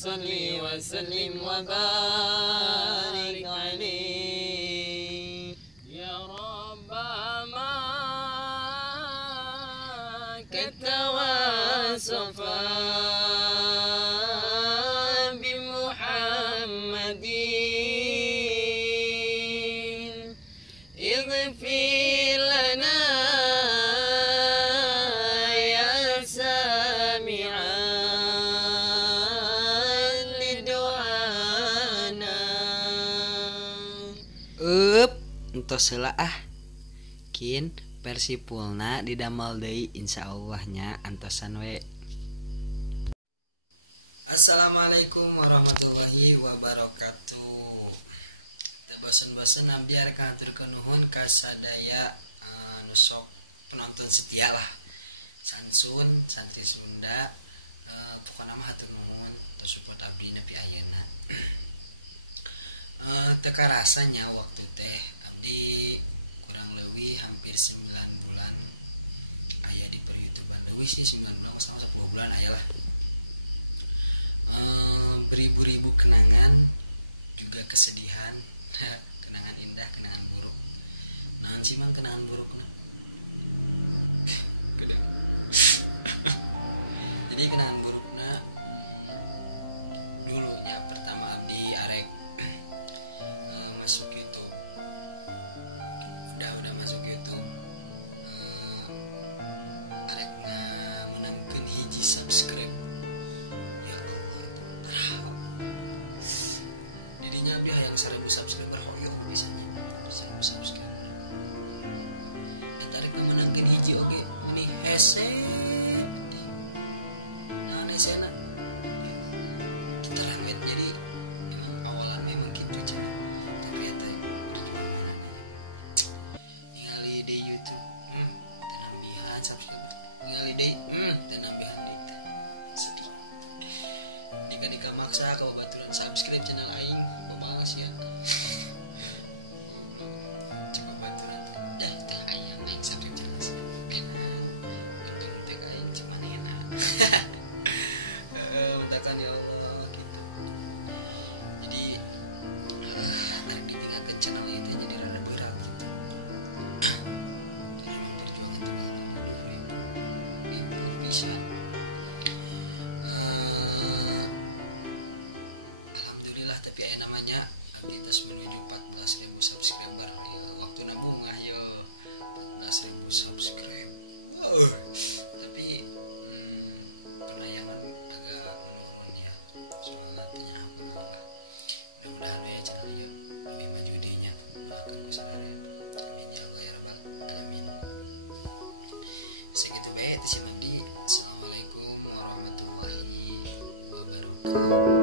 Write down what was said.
salli wa sallim wa barik alaihi ya Rabbana katawasafa bi Muhammadin ighfir lana entos heula kin versi pulna didamel deui insyaallah nya antosan we. Assalamualaikum warahmatullahi wabarakatuh. Teu bosen-bosen abdi arek ngaturkeun nuhun ka sadaya nu sok penonton setia lah. Sansun, santri Sunda, pokona mah hatur nuhun tos support abdi nepi ayeuna. Teu karasanya waktu teh abdi kurang leuwih hampir 9 bulan aya di per-YouTubean. Leuwih sih 9 bulan sama 10 bulan aya lah. Beribu-ribu kenangan juga kesedihan, kenangan indah, kenangan buruk. Naon sih mang kenangan burukna? Jadi kenangan burukna dulunya pertama abdi arek masuk YouTube. Udah masuk YouTube, arek menangkeun hiji subscribe. Ya Allah itu dirinya abdi hayang 1000 subscriber hoyong bisanya 1000 subscriber. Dan arek menangkeun hiji oge ini hese. Nah hesena kita ranget jadi emang awalan memang gitu aja. Ternyata udah gimana ningali di YouTube tenambihan subscriber ningali di tenambihan di sedih jika maksa kalau baturan subscribe channel aing babalas ya coba baturan teh aing subscribe channel untung teh aing cuman enak mentakan ya Allah gitu. Jadi tarik ditinggalkan channel itu jadi rada berat gitu. Jadi memang perjuangan terlalu bisa. Alhamdulillah tapi aya namanya kita menuju 14.000 subscriber ya, waktu nabungah yo 14.000 subscribe. Tapi penayangan agak menurun ya soalnya nantinya alhamdulillah mudah-mudahan ya channel ya lebih maju dinya akan usaha amin ya Allah ya rabbal alamin. Segitu bae teh si Mandi. Assalamualaikum warahmatullahi wabarakatuh.